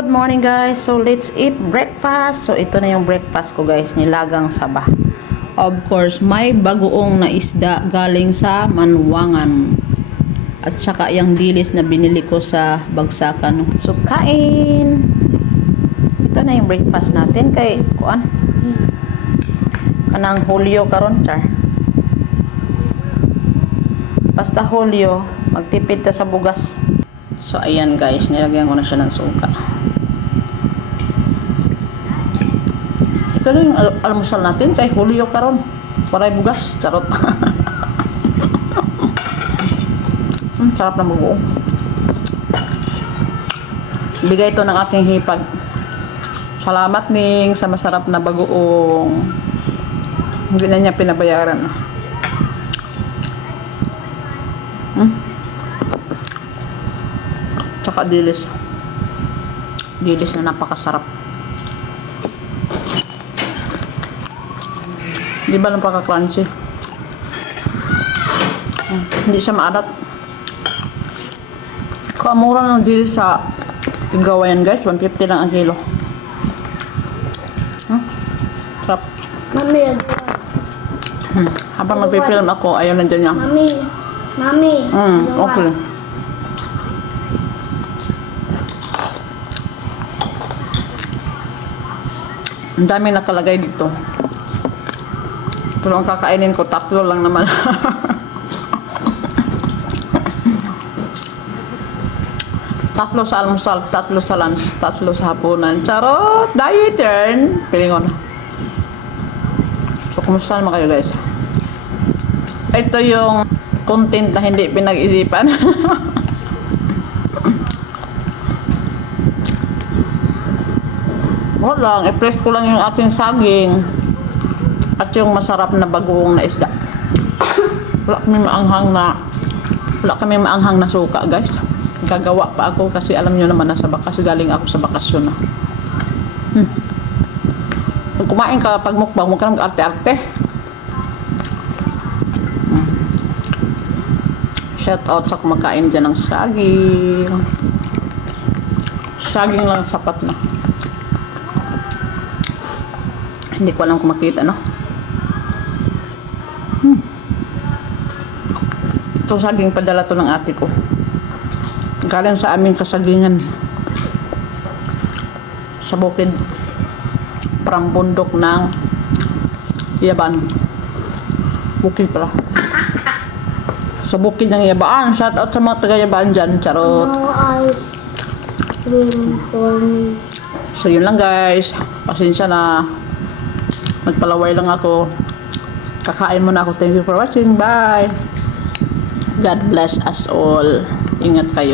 Good morning guys. So let's eat breakfast. So ito na yung breakfast ko guys, nilagang saba. Of course, may bagoong na isda galing sa Manwangan. At saka yung dilis na binili ko sa bagsakan. So kain. Ito na yung breakfast natin kay kuan. Kanang Hulyo karon char. Basta Hulyo, magtipid ta sa bugas. So, ayan guys, nilagyan ko na siya ng suka. Ito na yung al- almusal natin kay Julio karon. Waray bugas, charot. hmm, sarap ng bugo. Bigay ito ng aking hipag. Salamat ning sa masarap na bagoong. Hindi na niya pinabayaran. Hmm? Tsaka dilis. Dilis na napakasarap. Di ba lang pagka-crunchy? Hmm, Hindi siya maalat. Kamura ng dilis sa gawayan guys. 150 lang ang kilo. Hmm? Sarap. Mami, Hmm. Habang nagpipilm ako, ayaw nandiyan niya. mami, mami. Hmm, ka? okay. Ang daming nakalagay dito. Pero ang kakainin ko, tatlo lang naman. tatlo sa almusal, tatlo sa lunch, tatlo sa hapunan. Charot! Diet turn! Pilingon. So, kumusta naman kayo guys? Ito yung content na hindi pinag-isipan. Wala lang, i-press ko lang yung ating saging at yung masarap na bagoong na isda. Wala kami maanghang na wala kami maanghang na suka, guys. Gagawa pa ako kasi alam nyo naman nasa bakas galing ako sa bakasyon na. Hmm. Kumain ka pag mukbang, huwag ka arte-arte. Shout out sa kumakain dyan ng saging. Saging lang sapat na. Hindi ko alam kung makita, no? Ito saging padala to ng ate ko. Galing sa aming kasagingan. Sa bukid. Parang bundok ng Yaban. Bukid pala sa bukid ng Yabaan. Shout out sa mga taga Yabaan dyan. Charot. No. So yun lang guys. Pasensya na. Nagpalaway lang ako. Kakain muna ako. Thank you for watching. Bye. God bless us all. Ingat kayo.